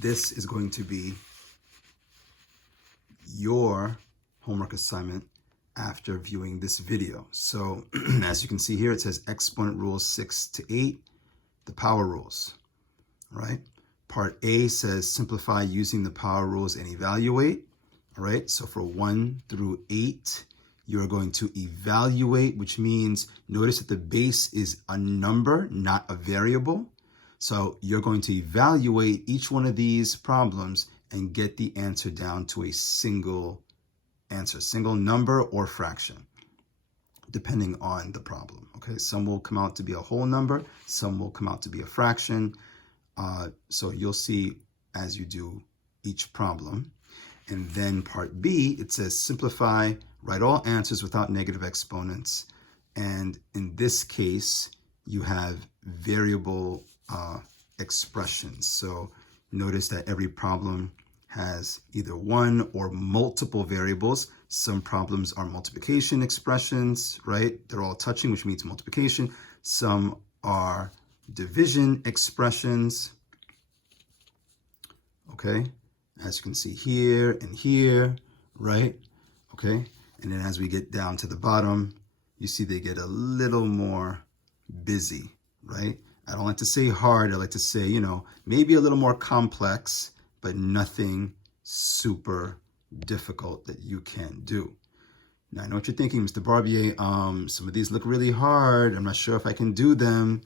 this is going to be your homework assignment after viewing this video. So as you can see here, it says exponent rules 6 to 8, the power rules, right? Part A says simplify using the power rules and evaluate, all right? So for 1 through 8, you're going to evaluate, which means notice that the base is a number, not a variable. So you're going to evaluate each one of these problems and get the answer down to a single answer, single number or fraction, depending on the problem, okay? Some will come out to be a whole number, some will come out to be a fraction. So you'll see as you do each problem. And then part B, it says simplify, write all answers without negative exponents. And in this case, you have variable expressions. So notice that every problem has either one or multiple variables. Some problems are multiplication expressions, right? They're all touching, which means multiplication. Some are division expressions, okay? As you can see here and here, right? Okay, and then as we get down to the bottom, you see they get a little more busy, right? I don't like to say hard, I like to say, you know, maybe a little more complex, but nothing super difficult that you can't do. Now, I know what you're thinking, Mr. Barbier, some of these look really hard. I'm not sure if I can do them.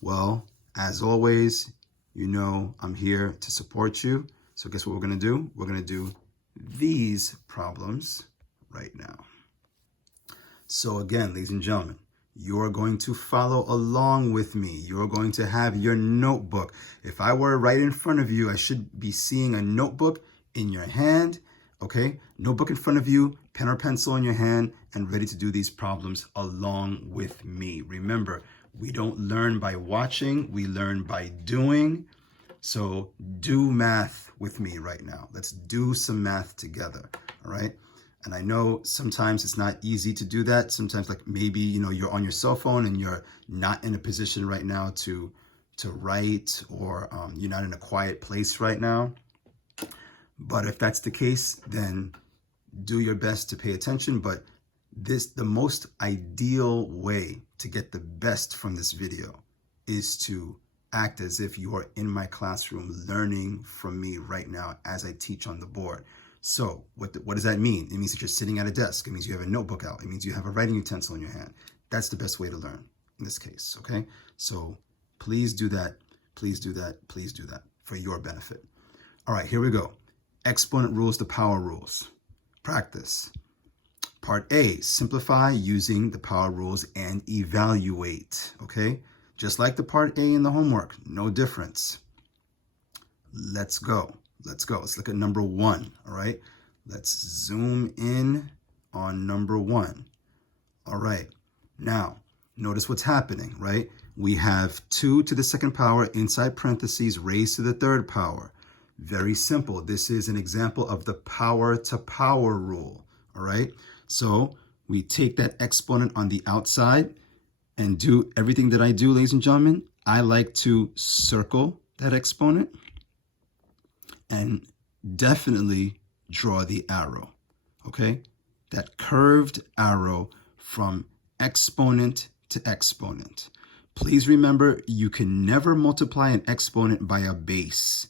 Well, as always, you know I'm here to support you. So guess what we're gonna do? We're gonna do these problems right now. So again, ladies and gentlemen, you're going to follow along with me. You're going to have your notebook. If I were right in front of you, I should be seeing a notebook in your hand, okay? Notebook in front of you, pen or pencil in your hand, and ready to do these problems along with me. Remember, we don't learn by watching, we learn by doing. So do math with me right now. Let's do some math together, all right? And I know sometimes it's not easy to do that. Sometimes, like maybe, you know, you're on your cell phone and you're not in a position right now to write, or you're not in a quiet place right now. But if that's the case, then do your best to pay attention. But the most ideal way to get the best from this video is to act as if you are in my classroom learning from me right now as I teach on the board. So what does that mean? It means that you're sitting at a desk. It means you have a notebook out. It means you have a writing utensil in your hand. That's the best way to learn in this case, okay? So please do that. Please do that. Please do that for your benefit. All right, here we go. Exponent rules, the power rules. Practice. Part A, simplify using the power rules and evaluate, okay? Just like the part A in the homework, no difference. Let's go. Let's go. Let's look at number 1, all right? Let's zoom in on number 1. All right. Now, notice what's happening, right? We have 2 to the second power inside parentheses raised to the third power. Very simple. This is an example of the power to power rule, all right? So we take that exponent on the outside and do everything that I do, ladies and gentlemen. I like to circle that exponent and definitely draw the arrow, okay? That curved arrow from exponent to exponent. Please remember, you can never multiply an exponent by a base.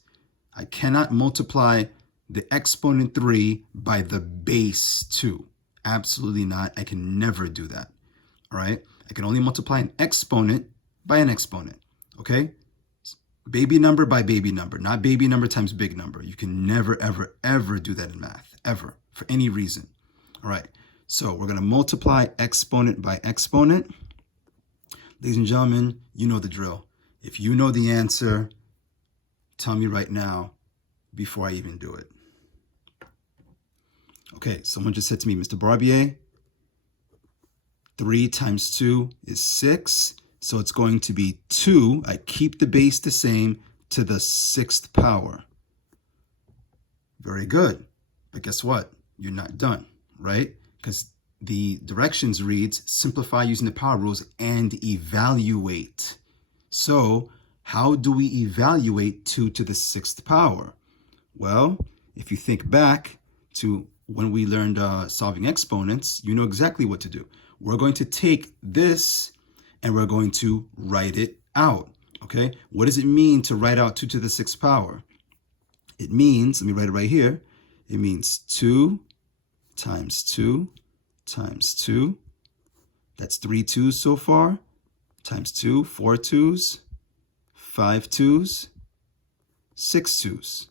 I cannot multiply the exponent 3 by the base 2. Absolutely not. I can never do that, all right? I can only multiply an exponent by an exponent, okay? Baby number by baby number, not baby number times big number. You can never, ever, ever do that in math, ever, for any reason. All right, so we're gonna multiply exponent by exponent. Ladies and gentlemen, you know the drill. If you know the answer, tell me right now before I even do it. Okay, someone just said to me, Mr. Barbier, 3 times 2 is 6. So it's going to be 2. I keep the base the same to the 6th power. Very good. But guess what? You're not done, right? Because the directions reads simplify using the power rules and evaluate. So how do we evaluate 2 to the 6th power? Well, if you think back to when we learned solving exponents, you know exactly what to do. We're going to take this and we're going to write it out. Okay, what does it mean to write out 2 to the 6th power? It means, let me write it right here. It means 2 times 2 times 2. That's 3 2s so far. Times 2, 4 2s, 5 2s, 6 2s,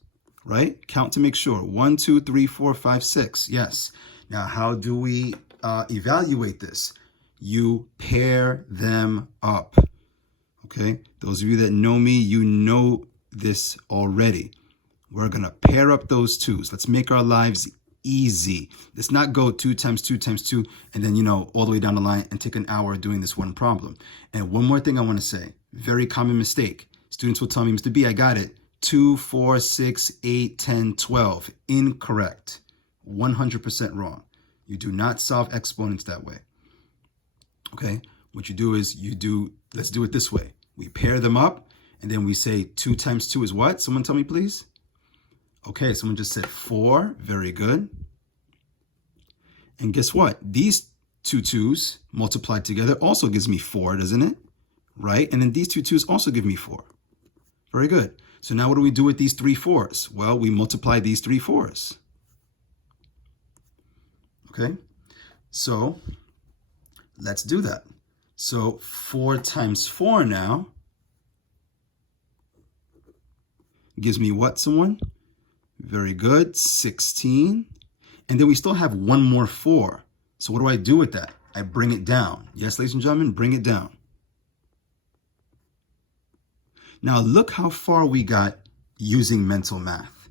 right? Count to make sure. 1, 2, 3, 4, 5, 6. Yes. Now, how do we evaluate this? You pair them up. Okay? Those of you that know me, you know this already. We're going to pair up those 2s. Let's make our lives easy. Let's not go 2 times 2 times 2 and then, all the way down the line and take an hour doing this one problem. And one more thing I want to say. Very common mistake. Students will tell me, Mr. B, I got it. 2, 4, 6, 8, 10, 12. Incorrect. 100% wrong. You do not solve exponents that way. Okay? What you do is let's do it this way. We pair them up and then we say 2 times 2 is what? Someone tell me, please. Okay, someone just said 4. Very good. And guess what? These 2 2s multiplied together also gives me 4, doesn't it? Right? And then these 2 2s also give me 4. Very good. So now what do we do with these 3 4s? Well, we multiply these 3 4s. Okay? So let's do that. So 4 times 4 now gives me what, someone? Very good. 16. And then we still have one more 4. So what do I do with that? I bring it down. Yes, ladies and gentlemen, bring it down. Now look how far we got using mental math.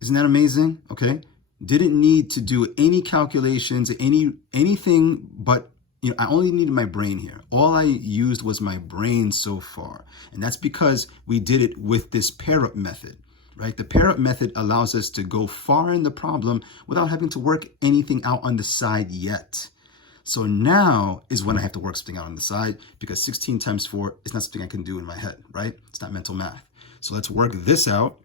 Isn't that amazing? Okay. Didn't need to do any calculations, anything but, I only needed my brain here. All I used was my brain so far. And that's because we did it with this pair-up method, right? The pair-up method allows us to go far in the problem without having to work anything out on the side yet. So now is when I have to work something out on the side, because 16 times 4 is not something I can do in my head, right? It's not mental math. So let's work this out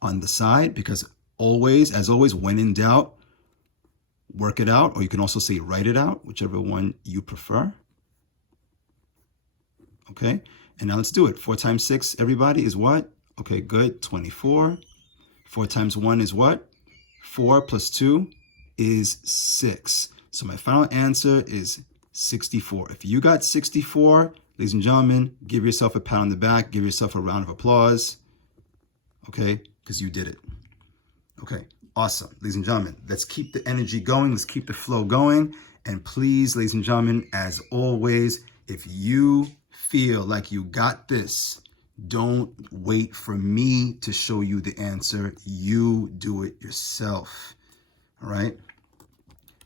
on the side, because as always, when in doubt, work it out, or you can also say write it out, whichever one you prefer. Okay, and now let's do it. 4 times 6, everybody, is what? Okay, good, 24. 4 times 1 is what? 4 plus 2 is 6. So my final answer is 64. If you got 64, ladies and gentlemen, give yourself a pat on the back, give yourself a round of applause, okay, because you did it. Okay, awesome. Ladies and gentlemen, let's keep the energy going. Let's keep the flow going. And please, ladies and gentlemen, as always, if you feel like you got this, don't wait for me to show you the answer. You do it yourself. All right?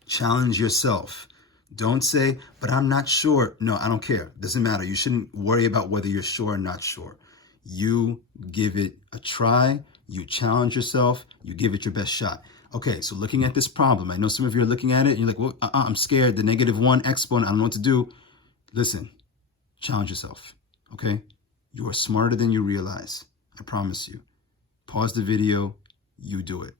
Challenge yourself. Don't say, but I'm not sure. No, I don't care. Doesn't matter. You shouldn't worry about whether you're sure or not sure. You give it a try. You challenge yourself. You give it your best shot. Okay, so looking at this problem, I know some of you are looking at it and you're like, well, I'm scared. The -1 exponent, I don't know what to do. Listen, challenge yourself, okay? You are smarter than you realize. I promise you. Pause the video. You do it.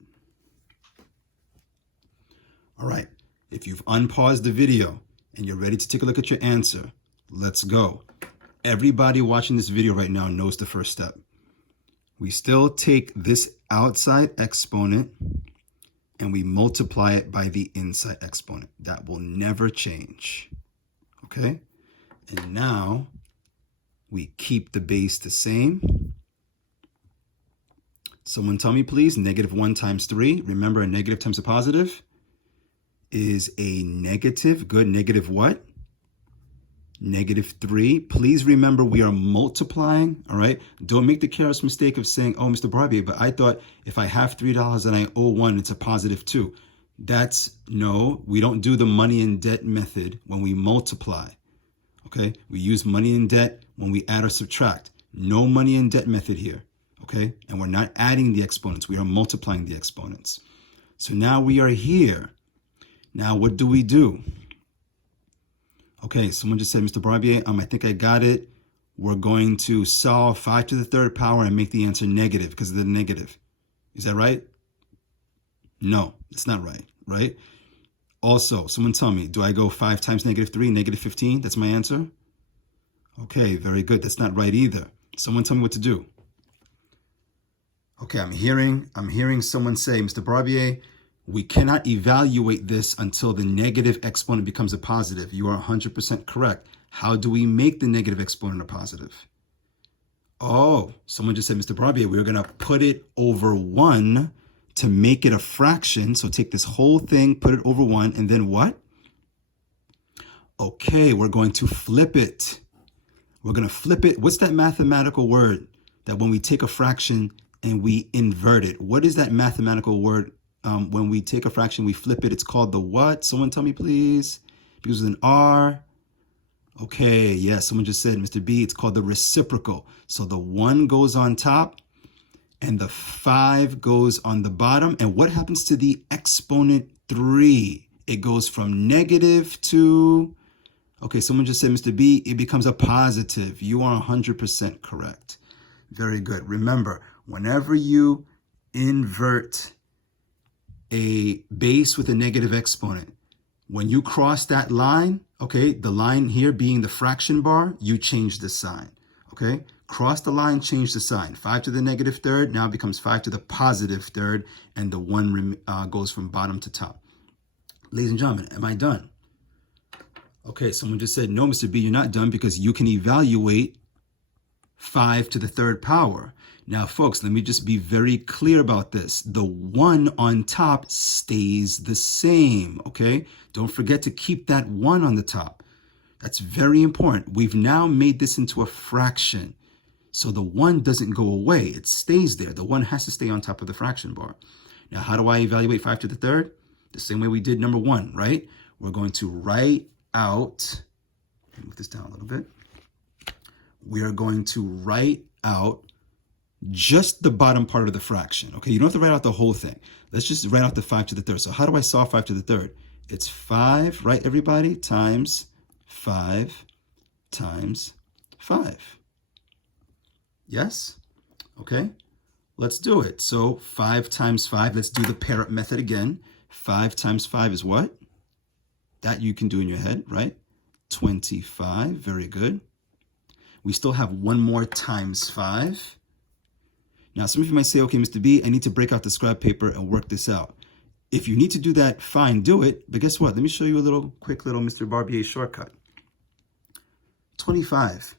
All right. If you've unpaused the video and you're ready to take a look at your answer, let's go. Everybody watching this video right now knows the first step. We still take this outside exponent and we multiply it by the inside exponent. That will never change. Okay? And now we keep the base the same. Someone tell me, please, -1 times 3. Remember, a negative times a positive is a negative. Good. Negative what? -3. Please remember we are multiplying, all right? Don't make the careless mistake of saying, oh, Mr. Barbier, but I thought if I have $3 and I owe 1, it's a +2. No, we don't do the money in debt method when we multiply, okay? We use money in debt when we add or subtract. No money in debt method here, okay? And we're not adding the exponents. We are multiplying the exponents. So now we are here. Now what do we do? Okay, someone just said, Mr. Barbier, I think I got it. We're going to solve 5 to the 3rd power and make the answer negative because of the negative. Is that right? No, it's not right, right? Also, someone tell me, do I go 5 times negative 3, negative 15? That's my answer? Okay, very good. That's not right either. Someone tell me what to do. Okay, I'm hearing someone say, Mr. Barbier, we cannot evaluate this until the negative exponent becomes a positive. You are 100% correct. How do we make the negative exponent a positive? Oh, someone just said, Mr. Barbier, we're going to put it over 1 to make it a fraction. So take this whole thing, put it over 1, and then what? Okay, we're going to flip it. We're going to flip it. What's that mathematical word that when we take a fraction and we invert it? What is that mathematical word? When we take a fraction, we flip it. It's called the what? Someone tell me, please. Because it's an R. Okay, yes, someone just said, Mr. B, it's called the reciprocal. So the 1 goes on top and the 5 goes on the bottom. And what happens to the exponent 3? It goes from negative to, okay, someone just said, Mr. B, it becomes a positive. You are 100% correct. Very good. Remember, whenever you invert a base with a negative exponent, when you cross that line, okay, the line here being the fraction bar, you change the sign, okay? Cross the line, change the sign. 5 to the negative third now becomes 5 to the positive third, and the 1 goes from bottom to top. Ladies and gentlemen, am I done? Okay, someone just said, no, Mr. B, you're not done because you can evaluate 5 to the third power. Now, folks, let me just be very clear about this. The 1 on top stays the same, okay? Don't forget to keep that 1 on the top. That's very important. We've now made this into a fraction. So the 1 doesn't go away. It stays there. The 1 has to stay on top of the fraction bar. Now, how do I evaluate 5 to the third? The same way we did number 1, right? We're going to write out, move this down a little bit. We are going to write out just the bottom part of the fraction. Okay, you don't have to write out the whole thing. Let's just write out the 5 to the third. So how do I solve 5 to the third? It's 5, right, everybody, times 5 times 5. Yes? Okay, let's do it. So 5 times 5, let's do the pair up method again. 5 times 5 is what? That you can do in your head, right? 25, very good. We still have one more times 5. Now, some of you might say, okay, Mr. B, I need to break out the scrap paper and work this out. If you need to do that, fine, do it. But guess what? Let me show you a quick little Mr. Barbier shortcut. 25.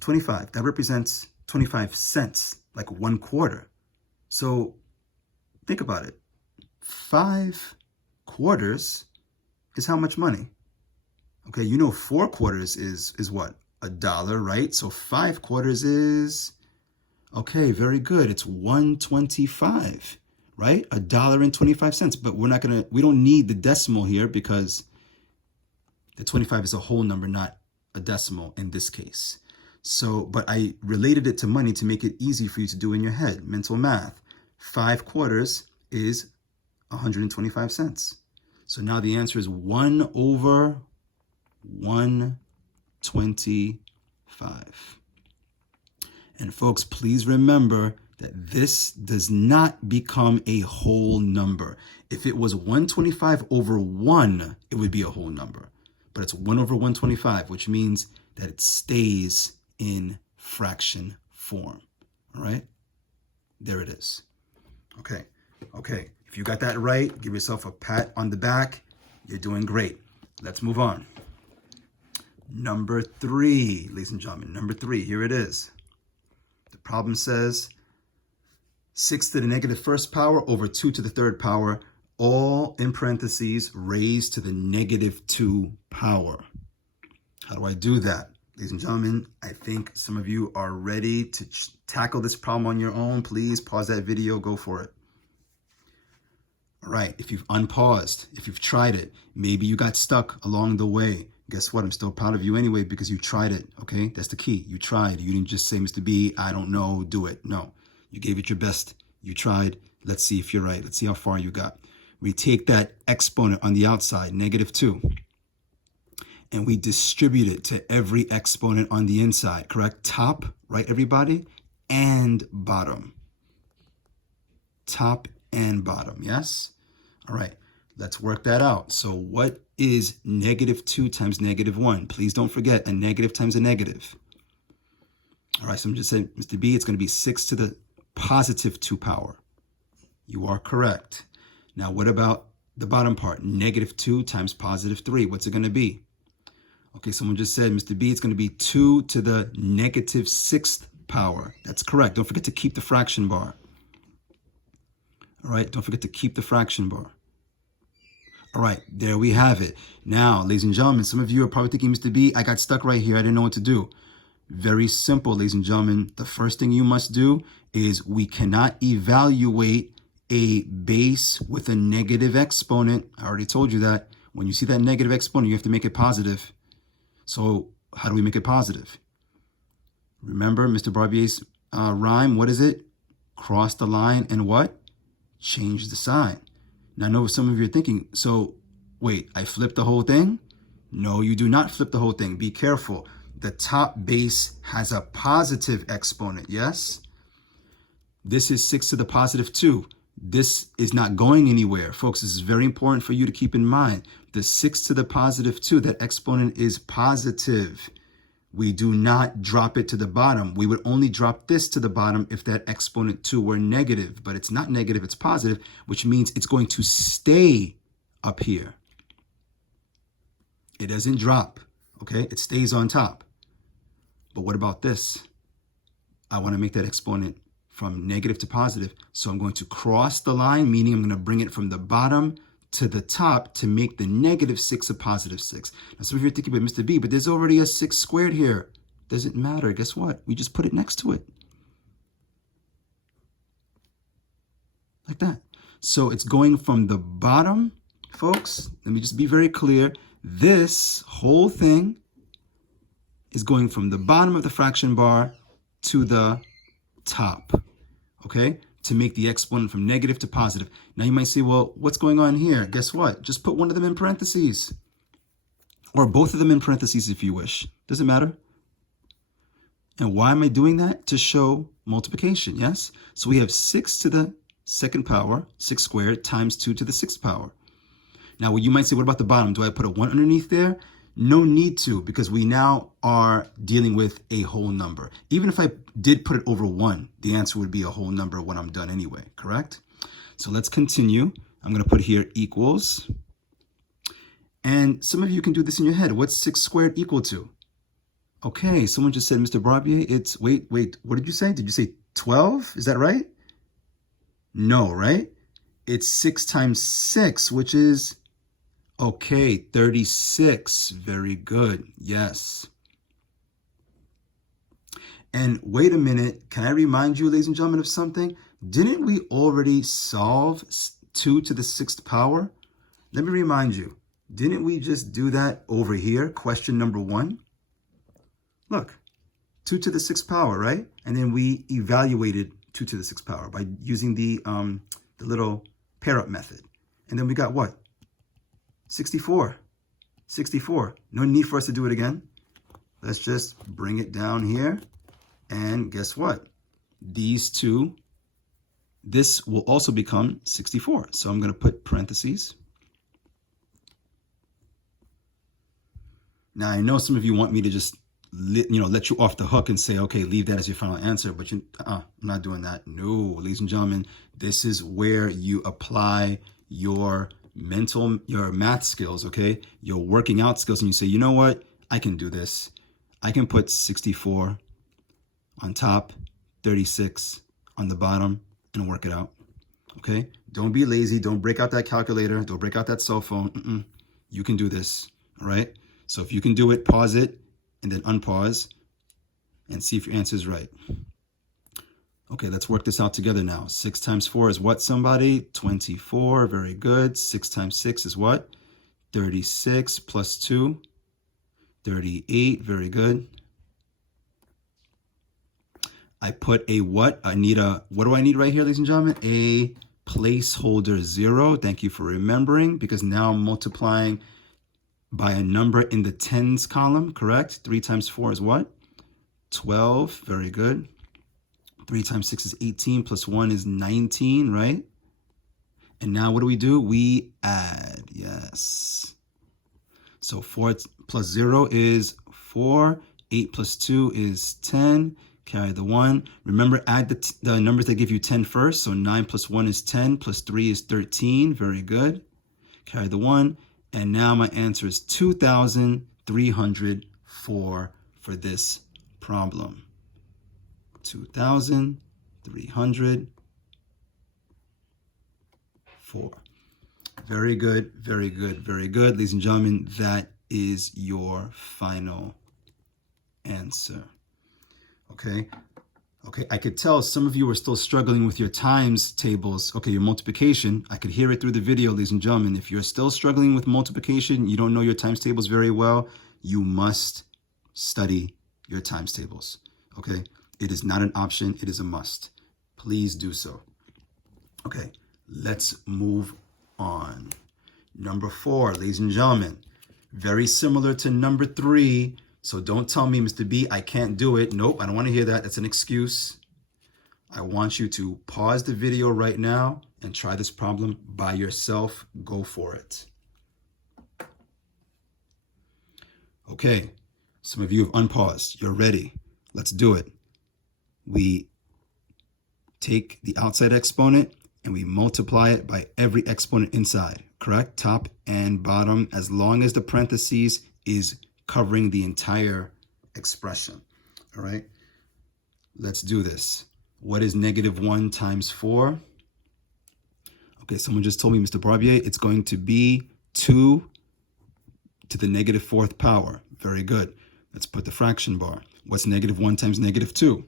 25, that represents 25 cents, like 1/4. So think about it. 5 quarters is how much money? Okay, you know 4 quarters is what? $1, right? So 5 quarters is, okay, very good. It's 1.25, right? $1.25. But we don't need the decimal here because the 25 is a whole number, not a decimal in this case. So, but I related it to money to make it easy for you to do in your head. Mental math. 5 quarters is 125 cents. So now the answer is 1 over 125. And folks, please remember that this does not become a whole number. If it was 125 over 1, it would be a whole number. But it's 1 over 125, which means that it stays in fraction form. All right? There it is. Okay. Okay. If you got that right, give yourself a pat on the back. You're doing great. Let's move on. Number 3, ladies and gentlemen, number 3, here it is. The problem says 6 to the negative first power over 2 to the third power, all in parentheses raised to the negative 2 power. How do I do that? Ladies and gentlemen, I think some of you are ready to tackle this problem on your own. Please pause that video, go for it. All right, if you've unpaused, if you've tried it, maybe you got stuck along the way. Guess what? I'm still proud of you anyway because you tried it, okay? That's the key. You tried. You didn't just say, Mr. B, I don't know, do it. No, you gave it your best. You tried. Let's see if you're right. Let's see how far you got. We take that exponent on the outside, negative 2, and we distribute it to every exponent on the inside, correct? Top, right, everybody? And bottom. top and bottom, yes? All right, let's work that out. So what is -2 times -1? Please don't forget a negative times a negative. All right, so I'm just saying, Mr. B, it's going to be 6 to the positive 2 power. You are correct. Now, what about the bottom part? -2 times positive 3. What's it going to be? Okay, someone just said, Mr. B, it's going to be 2 to the -6th power. That's correct. Don't forget to keep the fraction bar. All right, don't forget to keep the fraction bar. All right, there we have it. Now, ladies and gentlemen, some of you are probably thinking, Mr. B, I got stuck right here. I didn't know what to do. Very simple, ladies and gentlemen. The first thing you must do is we cannot evaluate a base with a negative exponent. I already told you that. When you see that negative exponent, you have to make it positive. So how do we make it positive? Remember Mr. Barbier's rhyme. What is it? Cross the line and what? Change the sign. Now, I know some of you are thinking, so wait, I flipped the whole thing? No, you do not flip the whole thing. Be careful. The top base has a positive exponent, yes? This is 6 to the positive 2. This is not going anywhere. Folks, this is very important for you to keep in mind. The 6 to the positive 2, that exponent is positive. We do not drop it to the bottom. We would only drop this to the bottom if that exponent 2 were negative, but it's not negative, it's positive, which means it's going to stay up here. It doesn't drop, okay? It stays on top. But what about this? I want to make that exponent from negative to positive, so I'm going to cross the line, meaning I'm going to bring it from the bottom to the top to make the -6 a positive 6. Now, some of you are thinking, but Mr. B, but there's already a 6 squared here. Doesn't matter. Guess what? We just put it next to it. Like that. So it's going from the bottom, folks. Let me just be very clear. This whole thing is going from the bottom of the fraction bar to the top, okay? To make the exponent from negative to positive. Now you might say, well, what's going on here? Guess what? Just put one of them in parentheses. Or both of them in parentheses if you wish. Doesn't matter. And why am I doing that? To show multiplication, yes? So we have 6 to the 2nd power, 6 squared, times 2 to the 6th power. Now you might say, what about the bottom? Do I put a 1 underneath there? No need to, because we now are dealing with a whole number. Even if I did put it over 1, the answer would be a whole number when I'm done anyway, correct? So let's continue. I'm going to put here equals. And some of you can do this in your head. What's 6 squared equal to? Okay, someone just said, Mr. Barbier, it's, wait, what did you say? Did you say 12? Is that right? No, right? It's 6 times 6, which is... okay, 36. Very good. Yes. And wait a minute. Can I remind you, ladies and gentlemen, of something? Didn't we already solve 2 to the 6th power? Let me remind you. Didn't we just do that over here? Question number 1. Look, 2 to the 6th power, right? And then we evaluated 2 to the 6th power by using the little pair up method. And then we got what? 64. 64. No need for us to do it again. Let's just bring it down here. And guess what? These two, this will also become 64. So I'm going to put parentheses. Now, I know some of you want me to just let you off the hook and say, okay, leave that as your final answer. But I'm not doing that. No, ladies and gentlemen, this is where you apply your math skills, okay? Your working out skills, and you say, you know what? I can do this. I can put 64 on top, 36 on the bottom, and work it out, okay? Don't be lazy. Don't break out that calculator. Don't break out that cell phone. You can do this, all right? So if you can do it, pause it, and then unpause, and see if your answer is right. Okay, let's work this out together now. 6 times 4 is what, somebody? 24, very good. 6 times 6 is what? 36 plus 2, 38, very good. I put a what? What do I need right here, ladies and gentlemen? A placeholder 0. Thank you for remembering, because now I'm multiplying by a number in the tens column, correct? 3 times 4 is what? 12, very good. 3 times 6 is 18, plus 1 is 19, right? And now what do? We add, yes. So 4 plus 0 is 4. 8 plus 2 is 10. Carry the 1. Remember, add the numbers that give you 10 first. So 9 plus 1 is 10, plus 3 is 13. Very good. Carry the 1. And now my answer is 2,304 for this problem. 2,304. Very good, very good, very good. Ladies and gentlemen, that is your final answer. Okay. Okay, I could tell some of you are still struggling with your times tables. Okay, your multiplication. I could hear it through the video, ladies and gentlemen. If you're still struggling with multiplication, you don't know your times tables very well, you must study your times tables. Okay, it is not an option, it is a must. Please do so. Okay, let's move on. Number 4, ladies and gentlemen, very similar to number 3. So don't tell me, Mr. B, I can't do it. Nope, I don't want to hear that. That's an excuse. I want you to pause the video right now and try this problem by yourself. Go for it. Okay, some of you have unpaused. You're ready. Let's do it. We take the outside exponent and we multiply it by every exponent inside, correct? Top and bottom, as long as the parentheses is covering the entire expression. All right, let's do this. What is -1 times 4? Okay, someone just told me, Mr. Barbier, it's going to be 2 to the -4th power. Very good. Let's put the fraction bar. What's -1 times -2?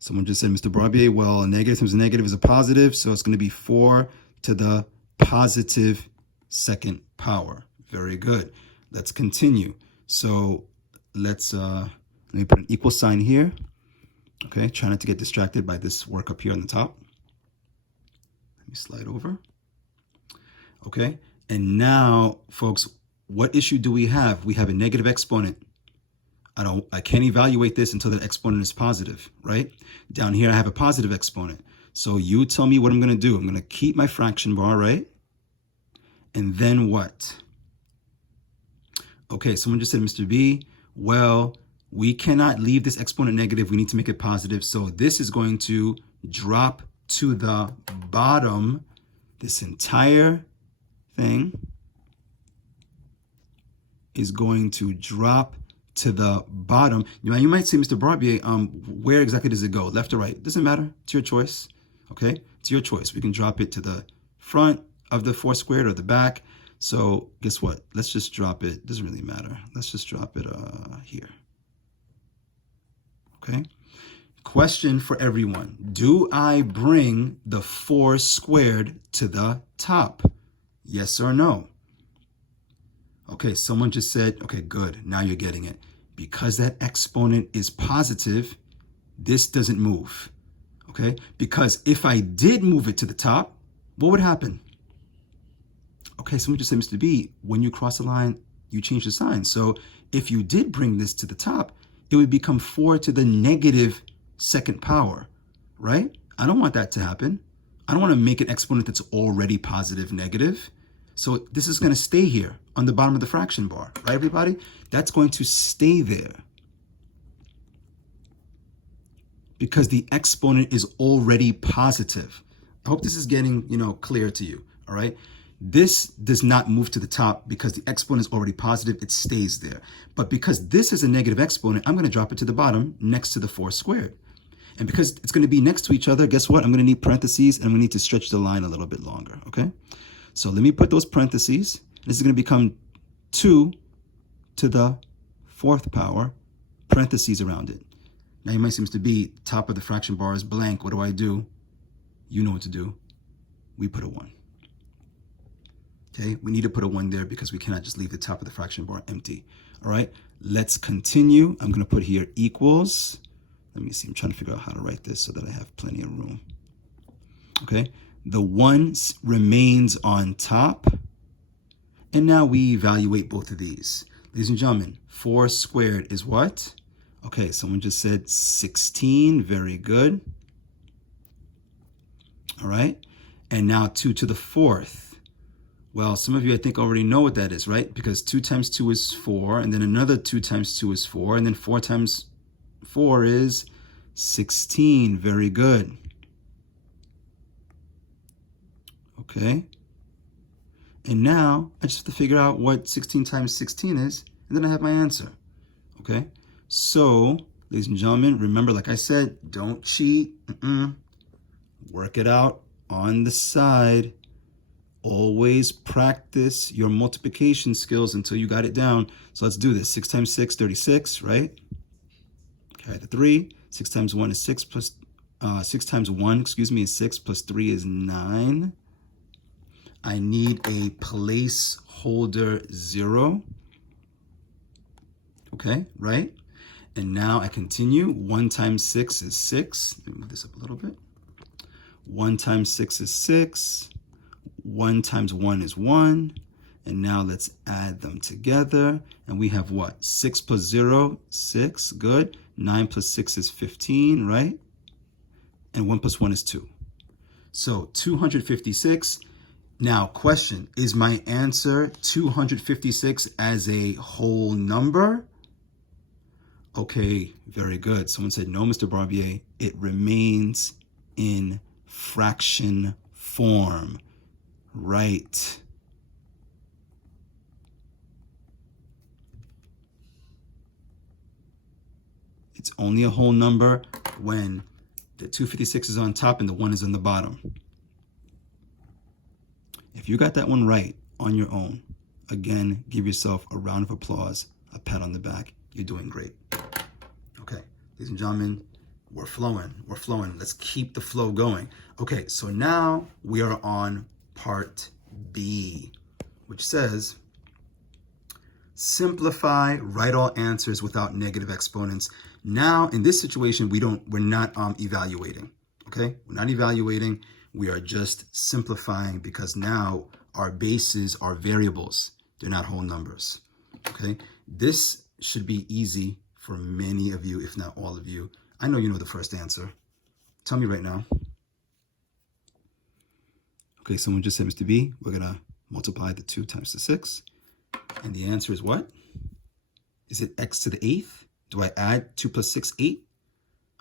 Someone just said, Mr. Barbier, well, a negative times a negative is a positive, so it's going to be 4 to the positive 2nd power. Very good. Let's continue. So let me put an equal sign here. Okay, try not to get distracted by this work up here on the top. Let me slide over. Okay, and now, folks, what issue do we have? We have a negative exponent. I can't evaluate this until the exponent is positive, right? Down here, I have a positive exponent. So you tell me what I'm going to do. I'm going to keep my fraction bar, right? And then what? Okay, someone just said, Mr. B, well, we cannot leave this exponent negative. We need to make it positive. So this is going to drop to the bottom. This entire thing is going to drop to the bottom. Now, you might say, Mr. Barbier, where exactly does it go? Left or right? Doesn't matter. It's your choice. Okay, it's your choice. We can drop it to the front of the 4 squared or the back. So guess what? Let's just drop it. Doesn't really matter. Let's just drop it here. Okay. Question for everyone. Do I bring the 4 squared to the top? Yes or no? Okay, someone just said, okay, good. Now you're getting it. Because that exponent is positive, this doesn't move. Okay? Because if I did move it to the top, what would happen? Okay, someone just said, Mr. B, when you cross the line, you change the sign. So if you did bring this to the top, it would become 4 to the -2nd power, right? I don't want that to happen. I don't want to make an exponent that's already positive negative. So this is going to stay here on the bottom of the fraction bar, right, everybody? That's going to stay there because the exponent is already positive. I hope this is getting, clear to you, all right? This does not move to the top because the exponent is already positive. It stays there. But because this is a negative exponent, I'm going to drop it to the bottom next to the 4 squared. And because it's going to be next to each other, guess what? I'm going to need parentheses, and I'm going to need to stretch the line a little bit longer, okay? So let me put those parentheses. This is going to become 2 to the 4th power, parentheses around it. Now you might say, Mr. B, top of the fraction bar is blank. What do? You know what to do. We put a 1. Okay, we need to put a 1 there because we cannot just leave the top of the fraction bar empty. All right, let's continue. I'm going to put here equals. Let me see. I'm trying to figure out how to write this so that I have plenty of room. Okay, the 1 remains on top. And now we evaluate both of these. Ladies and gentlemen, 4 squared is what? Okay, someone just said 16. Very good. all right? And now 2 to the 4th. Well, some of you, I think, already know what that is, right? Because 2 times 2 is 4, and then another 2 times 2 is 4, and then 4 times 4 is 16. Very good. Okay. And now I just have to figure out what 16 times 16 is, and then I have my answer. Okay. So, ladies and gentlemen, remember, like I said, don't cheat. Work it out on the side. Always practice your multiplication skills until you got it down. So let's do this. 6 times 6, 36, right? Carry the 3. 6 times 1 is 6 plus, 6 times 1, is 6 plus 3 is 9. I need a placeholder 0. Okay, right? And now I continue. 1 times 6 is 6. Let me move this up a little bit. 1 times 6 is 6. 1 times 1 is 1. And now let's add them together. And we have what? 6 plus 0, 6. Good. 9 plus 6 is 15, right? And 1 plus 1 is 2. So 256. Now, question, is my answer 256 as a whole number? Okay, very good. Someone said, no, Mr. Barbier, it remains in fraction form. Right. It's only a whole number when the 256 is on top and the 1 is on the bottom. If you got that one right on your own, again, give yourself a round of applause, a pat on the back. You're doing great. Okay, ladies and gentlemen, we're flowing. We're flowing. Let's keep the flow going. Okay, so now we are on part B, which says, simplify, write all answers without negative exponents. Now, in this situation, we're not evaluating. Okay, we're not evaluating. We are just simplifying because now our bases are variables. They're not whole numbers. Okay, this should be easy for many of you, if not all of you. I know you know the first answer. Tell me right now. Okay, someone just said, Mr. B, we're going to multiply the 2 times the 6. And the answer is what? Is it x to the 8th? Do I add 2 plus 6, 8?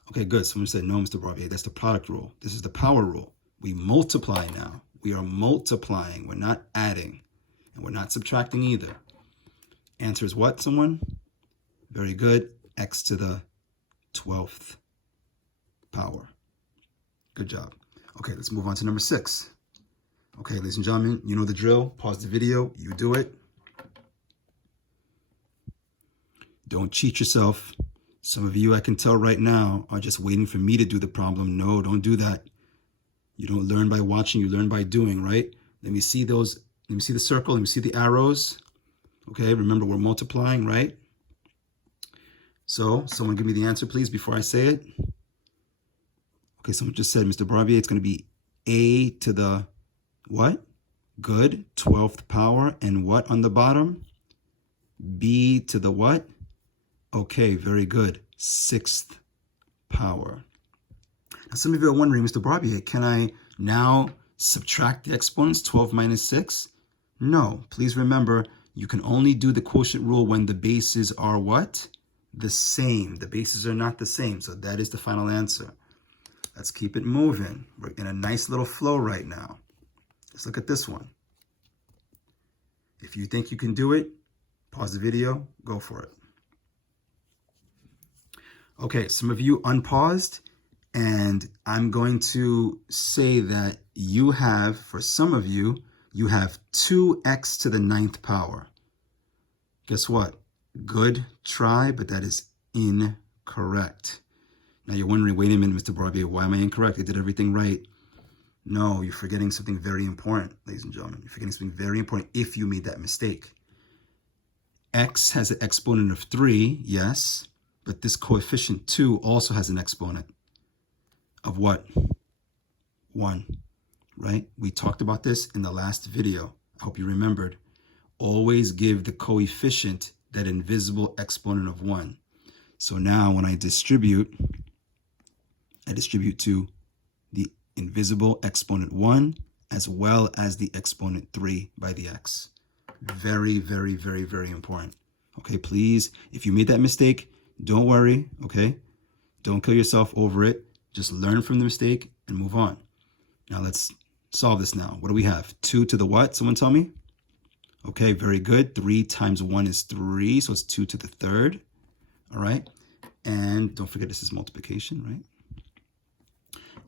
Okay, good. Someone said, no, Mr. Barbier, that's the product rule. This is the power rule. We multiply now. We are multiplying. We're not adding. And we're not subtracting either. Answer is what, someone? Very good. X to the 12th power. Good job. Okay, let's move on to number 6. Okay, ladies and gentlemen, you know the drill. Pause the video. You do it. Don't cheat yourself. Some of you, I can tell right now, are just waiting for me to do the problem. No, don't do that. You don't learn by watching, you learn by doing, right? Let me see those. Let me see the circle. Let me see the arrows. Okay, remember we're multiplying, right? So, someone give me the answer, please, before I say it. Okay, someone just said, Mr. Barbier, it's going to be a to the what? Good, 12th power. And what on the bottom? B to the what? Okay, very good, 6th power. Now, some of you are wondering, Mr. Barbier, can I now subtract the exponents, 12 minus 6? No, please remember, you can only do the quotient rule when the bases are what? The same. The bases are not the same, so that is the final answer. Let's keep it moving. We're in a nice little flow right now. Let's look at this one. If you think you can do it, pause the video, go for it. Okay, some of you unpaused, and I'm going to say that you have, for some of you, you have 2x to the 9th power. Guess what? Good try, but that is incorrect. Now you're wondering, wait a minute, Mr. Barbier, why am I incorrect? I did everything right. No, you're forgetting something very important, ladies and gentlemen. You're forgetting something very important if you made that mistake. X has an exponent of 3, yes, but this coefficient 2 also has an exponent of what? 1, right? We talked about this in the last video. I hope you remembered. Always give the coefficient that invisible exponent of 1. So now when I distribute to the invisible exponent 1 as well as the exponent 3 by the x. Very, very, very, very important. Okay, please, if you made that mistake, don't worry, okay? Don't kill yourself over it. Just learn from the mistake and move on. Now let's solve this now. What do we have? 2 to the what? Someone tell me. Okay, very good. 3 times 1 is 3, so it's 2 to the third. All right, and don't forget this is multiplication, right?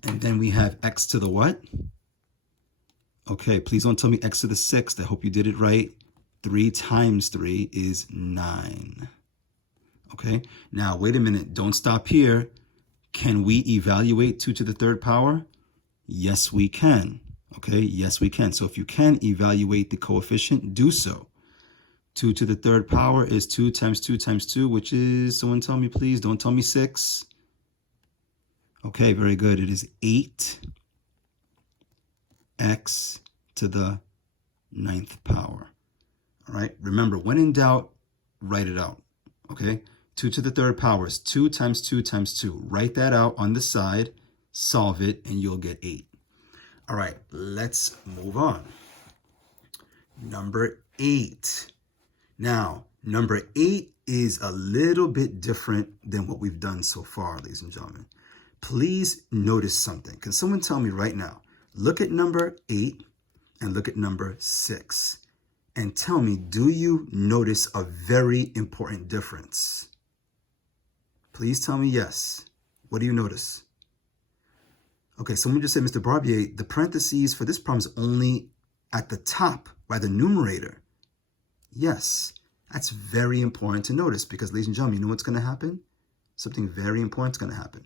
And then we have x to the what? Okay, please don't tell me x to the 6th. I hope you did it right. 3 times 3 is 9. Okay, now wait a minute. Don't stop here. Can we evaluate 2 to the third power? Yes, we can. Okay, yes, we can. So if you can evaluate the coefficient, do so. 2 to the third power is 2 times 2 times 2, which is, someone tell me please, don't tell me 6. Okay, very good. It is 8x to the 9th power. All right, remember, when in doubt, write it out. Okay, 2 to the third power is 2 times 2 times 2. Write that out on the side, solve it, and you'll get 8. All right, let's move on. Number 8. Now, number 8 is a little bit different than what we've done so far, ladies and gentlemen. Please notice something. Can someone tell me right now? Look at number 8 and look at number 6. And tell me, do you notice a very important difference? Please tell me yes. What do you notice? Okay, someone just said, Mr. Barbier, the parentheses for this problem is only at the top by the numerator. Yes, that's very important to notice because, ladies and gentlemen, you know what's going to happen? Something very important is going to happen.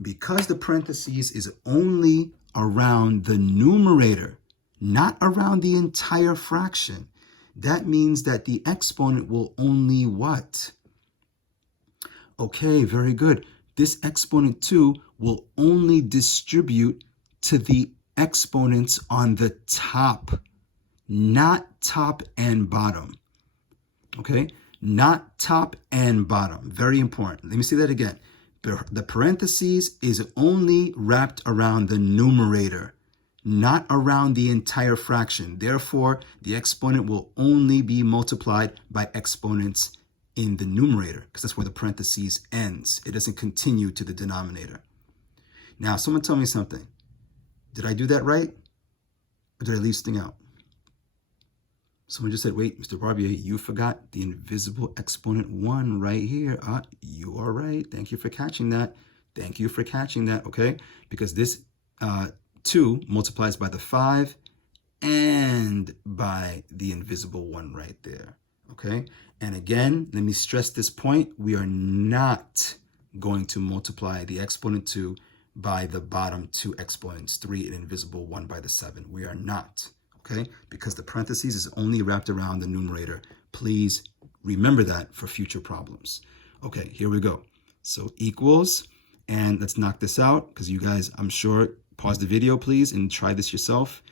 Because the parentheses is only around the numerator, not around the entire fraction, that means that the exponent will only what? Okay, very good. This exponent 2 will only distribute to the exponents on the top, not top and bottom. Okay, not top and bottom. Very important. Let me say that again. The parentheses is only wrapped around the numerator, not around the entire fraction. Therefore, the exponent will only be multiplied by exponents in the numerator, because that's where the parentheses ends. It doesn't continue to the denominator. Now, someone tell me something. Did I do that right? Or did I leave something out? Someone just said, wait, Mr. Barbier, you forgot the invisible exponent 1 right here. You are right. Thank you for catching that. Thank you for catching that, okay? Because this 2 multiplies by the 5 and by the invisible 1 right there, okay? And again, let me stress this point. We are not going to multiply the exponent 2 by the bottom 2 exponents, 3 and invisible 1 by the 7. We are not, okay? Because the parentheses is only wrapped around the numerator. Please remember that for future problems. Okay, here we go. So equals, and let's knock this out because you guys, I'm sure, pause the video, please, and try this yourself.